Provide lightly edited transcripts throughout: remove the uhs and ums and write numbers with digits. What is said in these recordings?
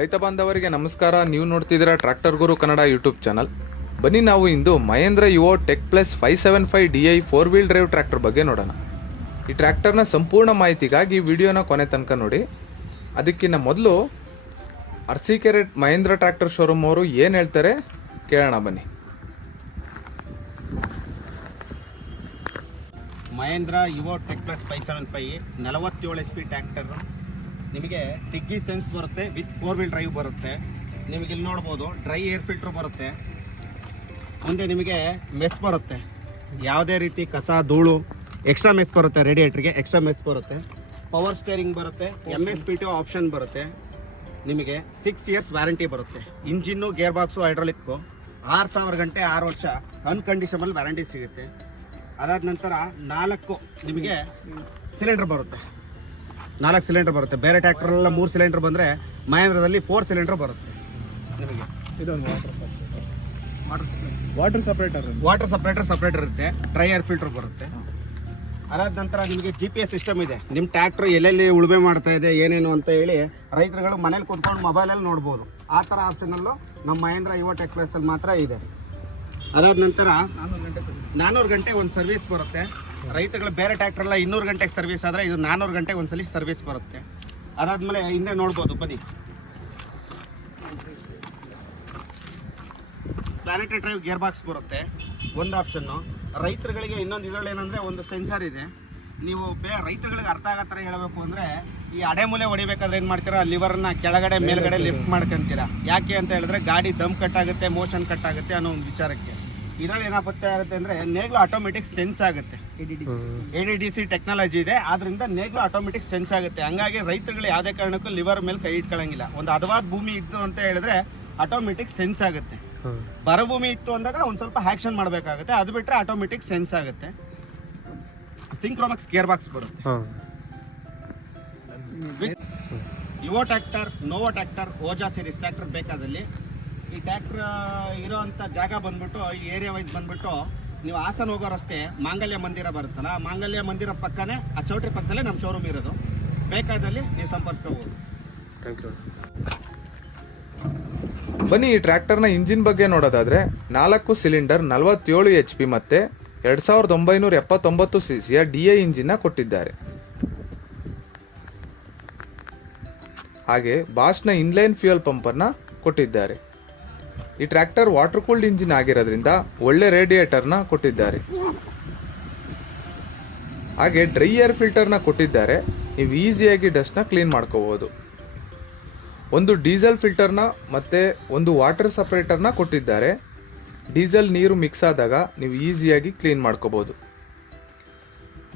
ರೈತ ಬಾಂಧವರಿಗೆ ನಮಸ್ಕಾರ. ನೀವು ನೋಡ್ತಿದ್ದೀರಾ tractor Guru Kannada YouTube channel. ಬನ್ನಿ ನಾವು ಇಂದು Mahindra Yuvo tech plus 575 DI 4 wheel drive tractor ಬಗ್ಗೆ ನೋಡೋಣ. ಈ ಟ್ರ್ಯಾಕ್ಟರ್ನ ಸಂಪೂರ್ಣ ಮಾಹಿತಿಗಾಗಿ ವಿಡಿಯೋನ ಕೊನೆ ತನಕ ನೋಡಿ. ಅದಕ್ಕಿಂತ ಮೊದಲು ಅರಸೀಕೆರೆ ಮಹೇಂದ್ರ ಟ್ರ್ಯಾಕ್ಟರ್ ಶೋರೂಮ್ ಅವರು ಏನು ಹೇಳ್ತಾರೆ ಕೇಳೋಣ ಬನ್ನಿ. Mahindra Yuvo tech plus 575 47 HP tractor. ನಿಮಗೆ ಡಿಗ್ಗಿ ಸೆನ್ಸ್ ಬರುತ್ತೆ, ವಿತ್ 4 ವೀಲ್ ಡ್ರೈವ್ ಬರುತ್ತೆ. ನಿಮಗೆ ಇಲ್ಲಿ ನೋಡ್ಬೋದು ಡ್ರೈ ಏರ್ ಫಿಲ್ಟರ್ ಬರುತ್ತೆ. ಮುಂದೆ ನಿಮಗೆ ಮೆಸ್ ಬರುತ್ತೆ, ಯಾವುದೇ ರೀತಿ ಕಸ ಧೂಳು ಎಕ್ಸ್ಟ್ರಾ ಮೆಸ್ ಬರುತ್ತೆ. ರೇಡಿಯೇಟ್ರಿಗೆ ಎಕ್ಸ್ಟ್ರಾ ಮೆಸ್ ಬರುತ್ತೆ. ಪವರ್ ಸ್ಟೇರಿಂಗ್ ಬರುತ್ತೆ, MSPTO ಆಪ್ಷನ್ ಬರುತ್ತೆ. ನಿಮಗೆ 6 ಇಯರ್ಸ್ ವ್ಯಾರಂಟಿ ಬರುತ್ತೆ. ಇಂಜಿನ್ನು, ಗೇರ್ ಬಾಕ್ಸು, ಹೈಡ್ರಾಲಿಕ್ಕು 6000 ಗಂಟೆ 6 ವರ್ಷ ಅನ್ಕಂಡೀಷನಬಲ್ ವ್ಯಾರಂಟಿ ಸಿಗುತ್ತೆ. ಅದಾದ ನಂತರ 4 ನಿಮಗೆ ಸಿಲಿಂಡರ್ ಬರುತ್ತೆ. 4 ಸಿಲಿಂಡರ್ ಬರುತ್ತೆ. ಬೇರೆ ಟ್ರ್ಯಾಕ್ಟರೆಲ್ಲ 3 ಸಿಲಿಂಡರ್ ಬಂದರೆ ಮಹೇಂದ್ರದಲ್ಲಿ 4 ಸಿಲಿಂಡರ್ ಬರುತ್ತೆ. ನಿಮಗೆ ಇದೊಂದು ವಾಟರ್ ಸಪ್ರೇಟರ್ ಇರುತ್ತೆ. ಡ್ರೈ ಏರ್ ಫಿಲ್ಟರ್ ಬರುತ್ತೆ. ಅದಾದ ನಂತರ ನಿಮಗೆ GPS ಸಿಸ್ಟಮ್ ಇದೆ. ನಿಮ್ಮ ಟ್ರ್ಯಾಕ್ಟರ್ ಎಲ್ಲೆಲ್ಲಿ ಉಳುಮೆ ಮಾಡ್ತಾ ಇದೆ ಏನೇನು ಅಂತ ಹೇಳಿ ರೈತರುಗಳು ಮನೇಲಿ ಕೂತ್ಕೊಂಡು ಮೊಬೈಲಲ್ಲಿ ನೋಡ್ಬೋದು. ಆ ಥರ ಆಪ್ಷನಲ್ಲೂ ನಮ್ಮ ಮಹೇಂದ್ರ ಯುವೋ ಟೆಕ್ ಪ್ಲಸಲ್ಲಿ ಮಾತ್ರ ಇದೆ. ಅದಾದ ನಂತರ 400 ಗಂಟೆ ಒಂದು ಸರ್ವಿಸ್ ಬರುತ್ತೆ. ರೈತಗಳು ಬೇರೆ ಟ್ರ್ಯಾಕ್ಟರೆಲ್ಲ 200 ಗಂಟೆಗೆ ಸರ್ವಿಸ್ ಆದರೆ ಇದು 400 ಗಂಟೆಗೆ ಒಂದ್ಸಲಿ ಸರ್ವಿಸ್ ಬರುತ್ತೆ. ಅದಾದಮೇಲೆ ಹಿಂದೆ ನೋಡ್ಬೋದು ಬನ್ನಿ, ಪ್ಲಾನೆಟರಿ ಡ್ರೈವ್ ಗೇರ್ ಬಾಕ್ಸ್ ಬರುತ್ತೆ. ಒಂದು ಆಪ್ಷನ್ನು. ರೈತರುಗಳಿಗೆ ಇನ್ನೊಂದು ಇದರಲ್ಲಿ ಏನಂದರೆ ಒಂದು ಸೆನ್ಸರ್ ಇದೆ. ನೀವು ರೈತರುಗಳಿಗೆ ಅರ್ಥ ಆಗೋ ಥರ ಹೇಳಬೇಕು ಅಂದರೆ, ಈ ಅಡೆಮೂಲೆ ಹೊಡಿಬೇಕಾದ್ರೆ ಏನು ಮಾಡ್ತೀರಾ, ಲಿವರ್ನ ಕೆಳಗಡೆ ಮೇಲ್ಗಡೆ ಲಿಫ್ಟ್ ಮಾಡ್ಕೊಂತೀರಾ. ಯಾಕೆ ಅಂತ ಹೇಳಿದ್ರೆ ಗಾಡಿ ದಮ್ ಕಟ್ ಆಗುತ್ತೆ, ಮೋಷನ್ ಕಟ್ ಆಗುತ್ತೆ ಅನ್ನೋ ಒಂದು ವಿಚಾರಕ್ಕೆ. ಇದರಲ್ಲಿ ಏನಾಗುತ್ತೆ ಆಗುತ್ತೆ ಅಂದರೆ ನೇಗ್ಲು ಆಟೋಮೆಟಿಕ್ ಸೆನ್ಸ್ ಆಗುತ್ತೆ. ADDC ಟೆಕ್ನಾಲಜಿ ಇದೆ, ಆದ್ದರಿಂದ ನೇಗ್ಲು ಆಟೋಮೆಟಿಕ್ ಸೆನ್ಸ್ ಆಗುತ್ತೆ. ಹಂಗಾಗಿ ರೈತರುಗಳು ಯಾವುದೇ ಕಾರಣಕ್ಕೂ ಲಿವರ್ ಮೇಲೆ ಕೈ ಇಟ್ಕೊಳ್ಳಂಗಿಲ್ಲ. ಒಂದು ಹದವಾದ ಭೂಮಿ ಇತ್ತು ಅಂತ ಹೇಳಿದ್ರೆ ಆಟೋಮೆಟಿಕ್ ಸೆನ್ಸ್ ಆಗುತ್ತೆ. ಬರಭೂಮಿ ಇತ್ತು ಅಂದಾಗ ಒಂದು ಸ್ವಲ್ಪ ಆ್ಯಕ್ಷನ್ ಮಾಡಬೇಕಾಗುತ್ತೆ. ಅದು ಬಿಟ್ಟರೆ ಆಟೋಮೆಟಿಕ್ ಸೆನ್ಸ್ ಆಗುತ್ತೆ. ಸಿಂಕ್ರೋನಕ್ಸ್ ಗೇರ್ ಬಾಕ್ಸ್ ಬರುತ್ತೆ. Yuvo tractor, Novo tractor, Oja series tractor ಬೇಕಾದಲ್ಲಿ ಈ ಟ್ರ್ಯಾಕ್ಟರ್ ಇರೋವಂಥ ಜಾಗ ಬಂದ್ಬಿಟ್ಟು ಈ ಏರಿಯಾ ವೈಸ್ ಬಂದ್ಬಿಟ್ಟು ನೀವು ಹಾಸನ ಹೋಗೋ ರಸ್ತೆ ಮಾಂಗಲ್ಯ ಮಂದಿರ ಬರುತ್ತಲ್ಲ, ಆ ಮಾಂಗಲ್ಯ ಮಂದಿರ ಪಕ್ಕನೇ ಆ ಚೌಟ್ರಿ ಪಕ್ಕದಲ್ಲೇ ನಮ್ಮ ಶೋರೂಮ್ ಇರೋದು. ಬೇಕಾದಲ್ಲಿ ನೀವು ಸಂಪರ್ಕಿಸ್ಕೋಬೋದು. Thank you. ಬನ್ನಿ ಈ ಟ್ರ್ಯಾಕ್ಟರ್ನ ಇಂಜಿನ್ ಬಗ್ಗೆ ನೋಡೋದಾದ್ರೆ 4 ಸಿಲಿಂಡರ್ 47 HP ಮತ್ತೆ 2979 cc DI ಇಂಜಿನ್ನ ಕೊಟ್ಟಿದ್ದಾರೆ. ಹಾಗೆ ಬಾಷ್ನ ಇನ್ಲೈನ್ ಫ್ಯೂಯಲ್ ಪಂಪನ್ನು ಕೊಟ್ಟಿದ್ದಾರೆ. ಈ ಟ್ರ್ಯಾಕ್ಟರ್ ವಾಟರ್ ಕೂಲ್ಡ್ ಇಂಜಿನ್ ಆಗಿರೋದ್ರಿಂದ ಒಳ್ಳೆ ರೇಡಿಯೇಟರ್ನ ಕೊಟ್ಟಿದ್ದಾರೆ. ಹಾಗೆ ಡ್ರೈ ಏರ್ ಫಿಲ್ಟರ್ನ ಕೊಟ್ಟಿದ್ದಾರೆ. ನೀವು ಈಸಿಯಾಗಿ ಡಸ್ಟ್ನ ಕ್ಲೀನ್ ಮಾಡ್ಕೋಬಹುದು. ಒಂದು ಡೀಸೆಲ್ ಫಿಲ್ಟರ್ನ ಮತ್ತೆ ಒಂದು ವಾಟರ್ ಸಪ್ರೇಟರ್ನ ಕೊಟ್ಟಿದ್ದಾರೆ. ಡೀಸೆಲ್ ನೀರು ಮಿಕ್ಸ್ ಆದಾಗ ನೀವು ಈಸಿಯಾಗಿ ಕ್ಲೀನ್ ಮಾಡ್ಕೋಬಹುದು.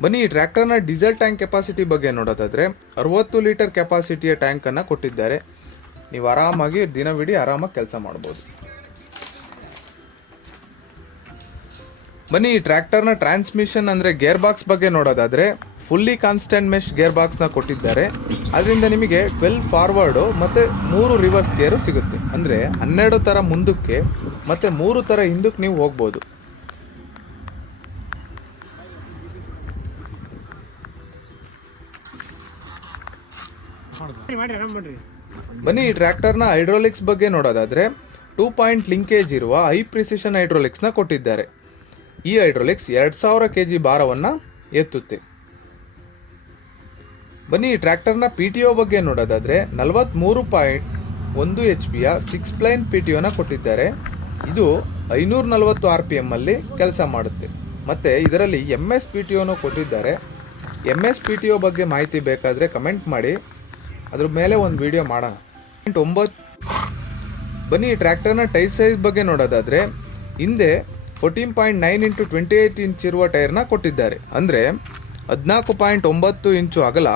ಬನ್ನಿ ಈ ಟ್ರ್ಯಾಕ್ಟರ್ನ ಡೀಸೆಲ್ ಟ್ಯಾಂಕ್ ಕೆಪಾಸಿಟಿ ಬಗ್ಗೆ ನೋಡೋದಾದ್ರೆ 60 ಲೀಟರ್ ಕೆಪಾಸಿಟಿಯ ಟ್ಯಾಂಕನ್ನು ಕೊಟ್ಟಿದ್ದಾರೆ. ನೀವು ಆರಾಮಾಗಿ ದಿನವಿಡೀ ಆರಾಮಾಗಿ ಕೆಲಸ ಮಾಡ್ಬೋದು. ಬನ್ನಿ ಈ ಟ್ರ್ಯಾಕ್ಟರ್ನ ಟ್ರಾನ್ಸ್ಮಿಷನ್ ಅಂದರೆ ಗೇರ್ ಬಾಕ್ಸ್ ಬಗ್ಗೆ ನೋಡೋದಾದ್ರೆ ಫುಲ್ಲಿ ಕಾನ್ಸ್ಟೆಂಟ್ ಮೆಶ್ ಗೇರ್ ಬಾಕ್ಸ್ನ ಕೊಟ್ಟಿದ್ದಾರೆ. ಅದರಿಂದ ನಿಮಗೆ 12 ಫಾರ್ವರ್ಡು ಮತ್ತು 3 ರಿವರ್ಸ್ ಗೇರು ಸಿಗುತ್ತೆ. ಅಂದರೆ 12 ಥರ ಮುಂದಕ್ಕೆ ಮತ್ತು 3 ಥರ ಹಿಂದಕ್ಕೆ ನೀವು ಹೋಗ್ಬೋದು. ಬನ್ನಿ ಈ ಟ್ರ್ಯಾಕ್ಟರ್ನ ಹೈಡ್ರೋಲಿಕ್ಸ್ ಬಗ್ಗೆ ನೋಡೋದಾದ್ರೆ 2 ಪಾಯಿಂಟ್ ಲಿಂಕೇಜ್ ಇರುವ ಹೈ ಪ್ರಿಸಿಷನ್ ಹೈಡ್ರೋಲಿಕ್ಸ್ನ ಕೊಟ್ಟಿದ್ದಾರೆ. ಈ ಹೈಡ್ರೋಲಿಕ್ಸ್ 2000 kg ಭಾರವನ್ನು ಎತ್ತುತ್ತೆ. ಬನ್ನಿ ಈ ಟ್ರ್ಯಾಕ್ಟರ್ನ PTO ಬಗ್ಗೆ ನೋಡೋದಾದ್ರೆ 43.1 HP 6 ಪ್ಲೈನ್ PTOನ ಕೊಟ್ಟಿದ್ದಾರೆ. ಇದು 540 RPM ಅಲ್ಲಿ ಕೆಲಸ ಮಾಡುತ್ತೆ. ಮತ್ತೆ ಇದರಲ್ಲಿ MSPTOನು ಕೊಟ್ಟಿದ್ದಾರೆ. MSPTO ಬಗ್ಗೆ ಮಾಹಿತಿ ಬೇಕಾದರೆ ಕಮೆಂಟ್ ಮಾಡಿ, ಅದ್ರ ಮೇಲೆ ಒಂದು ವಿಡಿಯೋ ಮಾಡೋಣ. 9. ಬನ್ನಿ ಈ ಟ್ರ್ಯಾಕ್ಟರ್ನ ಟೈರ್ ಸೈಜ್ ಬಗ್ಗೆ ನೋಡೋದಾದ್ರೆ ಹಿಂದೆ 14.9 x 28 ಇಂಚ್ ಇರುವ ಟೈರ್ನ ಕೊಟ್ಟಿದ್ದಾರೆ. ಅಂದರೆ 14.9 ಇಂಚು ಅಗಲ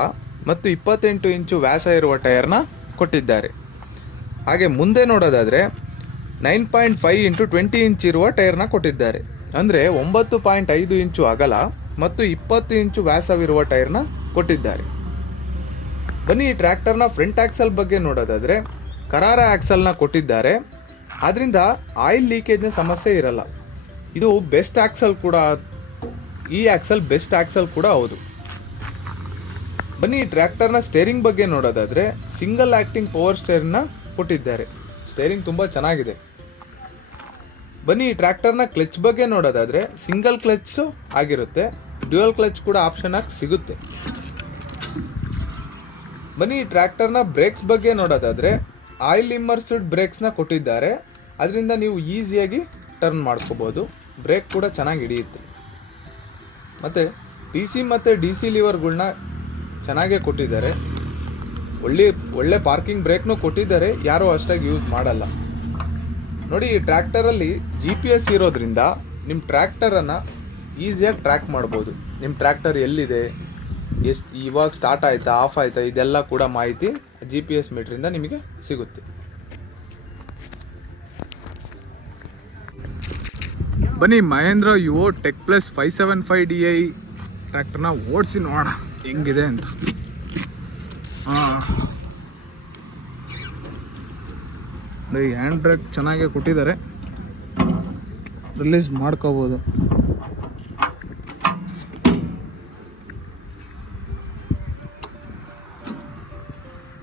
ಮತ್ತು 28 ಇಂಚು ವ್ಯಾಸ ಇರುವ ಟೈರ್ನ ಕೊಟ್ಟಿದ್ದಾರೆ. ಹಾಗೆ ಮುಂದೆ ನೋಡೋದಾದರೆ 9.5 x 20 ಇಂಚ್ ಇರುವ ಟೈರ್ನ ಕೊಟ್ಟಿದ್ದಾರೆ. ಅಂದರೆ 9.5 ಇಂಚು ಅಗಲ ಮತ್ತು 20 ಇಂಚು ವ್ಯಾಸವಿರುವ ಟೈರ್ನ ಕೊಟ್ಟಿದ್ದಾರೆ. ಬನ್ನಿ ಈ ಟ್ರ್ಯಾಕ್ಟರ್ನ ಫ್ರಂಟ್ ಆಕ್ಸಲ್ ಬಗ್ಗೆ ನೋಡೋದಾದರೆ ಕರಾರ ಆಕ್ಸಲ್ನ ಕೊಟ್ಟಿದ್ದಾರೆ. ಆದ್ದರಿಂದ ಆಯಿಲ್ ಲೀಕೇಜ್ನ ಸಮಸ್ಯೆ ಇರಲ್ಲ. ಇದು ಬೆಸ್ಟ್ ಆಕ್ಸಲ್ ಕೂಡ, ಈ ಆಕ್ಸಲ್ ಬೆಸ್ಟ್ ಆಕ್ಸಲ್ ಕೂಡ ಹೌದು. ಬನ್ನಿ ಟ್ರ್ಯಾಕ್ಟರ್ನ ಸ್ಟೇರಿಂಗ್ ಬಗ್ಗೆ ನೋಡೋದಾದ್ರೆ ಸಿಂಗಲ್ ಆಕ್ಟಿಂಗ್ ಪವರ್ ಸ್ಟೇರಿಂಗ್ನ ಕೊಟ್ಟಿದ್ದಾರೆ. ಸ್ಟೇರಿಂಗ್ ತುಂಬ ಚೆನ್ನಾಗಿದೆ. ಬನ್ನಿ ಈ ಟ್ರ್ಯಾಕ್ಟರ್ನ ಕ್ಲಚ್ ಬಗ್ಗೆ ನೋಡೋದಾದ್ರೆ ಸಿಂಗಲ್ ಕ್ಲಚ್ ಆಗಿರುತ್ತೆ, ಡ್ಯುಯಲ್ ಕ್ಲಚ್ ಕೂಡ ಆಪ್ಷನ್ ಆಗಿ ಸಿಗುತ್ತೆ. ಬನ್ನಿ ಈ ಟ್ರ್ಯಾಕ್ಟರ್ನ ಬ್ರೇಕ್ಸ್ ಬಗ್ಗೆ ನೋಡೋದಾದ್ರೆ ಆಯಿಲ್ ಇಮ್ಮರ್ಸ್ಡ್ ಬ್ರೇಕ್ಸ್ನ ಕೊಟ್ಟಿದ್ದಾರೆ. ಅದರಿಂದ ನೀವು ಈಸಿಯಾಗಿ ಟರ್ನ್ ಮಾಡ್ಕೋಬೋದು. ಬ್ರೇಕ್ ಕೂಡ ಚೆನ್ನಾಗಿ ಹಿಡಿಯುತ್ತೆ. ಮತ್ತು PC ಮತ್ತು DC ಲಿವರ್ಗಳನ್ನ ಚೆನ್ನಾಗೇ ಕೊಟ್ಟಿದ್ದಾರೆ. ಒಳ್ಳೆ ಪಾರ್ಕಿಂಗ್ ಬ್ರೇಕ್ನು ಕೊಟ್ಟಿದ್ದಾರೆ, ಯಾರೂ ಅಷ್ಟಾಗಿ ಯೂಸ್ ಮಾಡಲ್ಲ. ನೋಡಿ ಈ ಟ್ರ್ಯಾಕ್ಟರಲ್ಲಿ GPS ಇರೋದ್ರಿಂದ ನಿಮ್ಮ ಟ್ರ್ಯಾಕ್ಟರನ್ನು ಈಸಿಯಾಗಿ ಟ್ರ್ಯಾಕ್ ಮಾಡ್ಬೋದು. ನಿಮ್ಮ ಟ್ರ್ಯಾಕ್ಟರ್ ಎಲ್ಲಿದೆ, ಇವಾಗ ಸ್ಟಾರ್ಟ್ ಆಯಿತಾ, ಆಫ್ ಆಯಿತಾ, ಇದೆಲ್ಲ ಕೂಡ ಮಾಹಿತಿ GPS ಮೀಟ್ರಿಂದ ನಿಮಗೆ ಸಿಗುತ್ತೆ. ಬನ್ನಿ Mahindra Yuvo tech plus 575 DI ಟ್ರ್ಯಾಕ್ಟರ್ನ ಓಡಿಸಿ ನೋಡೋಣ ಹೆಂಗಿದೆ ಅಂತ. ಈ ಹ್ಯಾಂಡ್ ಬ್ರೇಕ್ ಚೆನ್ನಾಗೇ ಕೊಟ್ಟಿದ್ದಾರೆ, ರಿಲೀಸ್ ಮಾಡ್ಕೋಬೋದು.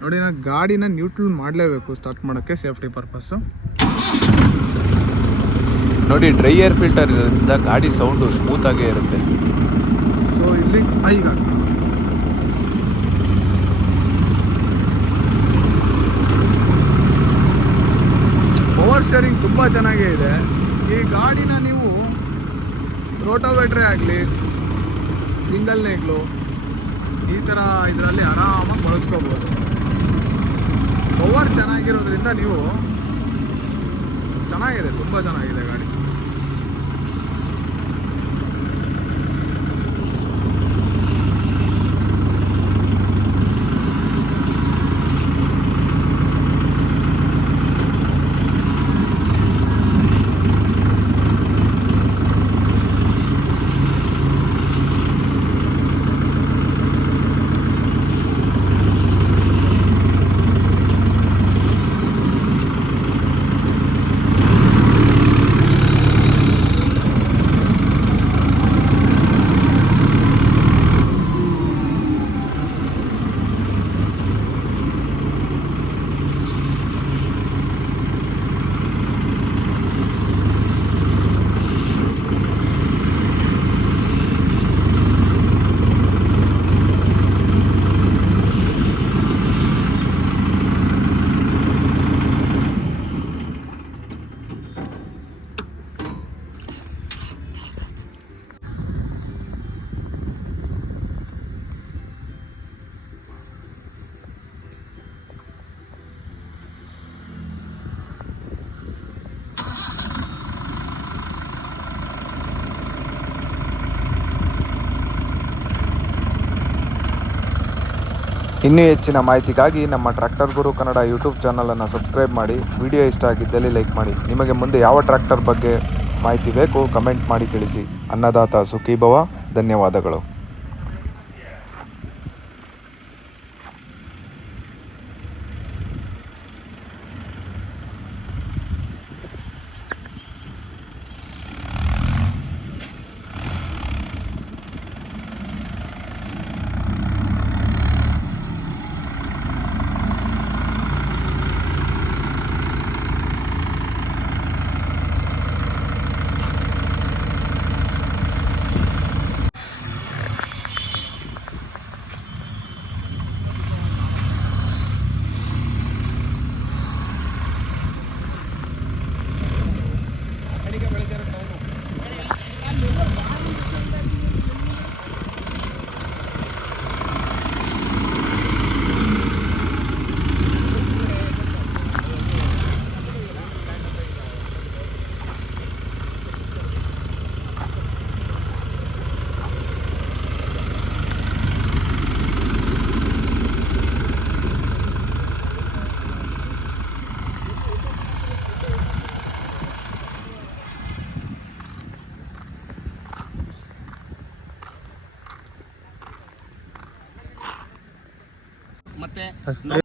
ನೋಡಿ ನಾನು ಗಾಡಿನ ನ್ಯೂಟ್ರಲ್ ಮಾಡಲೇಬೇಕು ಸ್ಟಾರ್ಟ್ ಮಾಡೋಕ್ಕೆ, ಸೇಫ್ಟಿ ಪರ್ಪಸ್ಸು. ನೋಡಿ ಡ್ರೈ ಏರ್ ಫಿಲ್ಟರ್ ಇರೋದ್ರಿಂದ ಗಾಡಿ ಸೌಂಡು ಸ್ಮೂತಾಗೇ ಇರುತ್ತೆ. ಸೊ ಇಲ್ಲಿ ಈಗ ಪವರ್ ಸ್ಟೇರಿಂಗ್ ತುಂಬ ಚೆನ್ನಾಗೇ ಇದೆ. ಈ ಗಾಡಿನ ನೀವು ರೋಟೋವೇಟ್ರೇ ಆಗಲಿ, ಸಿಂಗಲ್ ನೇಗ್ಲು, ಈ ಥರ ಇದರಲ್ಲಿ ಆರಾಮಾಗಿ ಬಳಸ್ಕೋಬೋದು. ಪವರ್ ಚೆನ್ನಾಗಿರೋದ್ರಿಂದ ನೀವು ಚೆನ್ನಾಗಿದೆ, ತುಂಬ ಚೆನ್ನಾಗಿದೆ ಗಾಡಿ. ಇನ್ನೂ ಹೆಚ್ಚಿನ ಮಾಹಿತಿಗಾಗಿ ನಮ್ಮ ಟ್ರ್ಯಾಕ್ಟರ್ ಗುರು ಕನ್ನಡ ಯೂಟ್ಯೂಬ್ ಚಾನಲನ್ನು ಸಬ್ಸ್ಕ್ರೈಬ್ ಮಾಡಿ. ವಿಡಿಯೋ ಇಷ್ಟ ಆಗಿದ್ದಲ್ಲಿ ಲೈಕ್ ಮಾಡಿ. ನಿಮಗೆ ಮುಂದೆ ಯಾವ ಟ್ರ್ಯಾಕ್ಟರ್ ಬಗ್ಗೆ ಮಾಹಿತಿ ಬೇಕು ಕಮೆಂಟ್ ಮಾಡಿ ತಿಳಿಸಿ. ಅನ್ನದಾತ ಸುಖೀಭವ. ಧನ್ಯವಾದಗಳು. ಮತ್ತೆ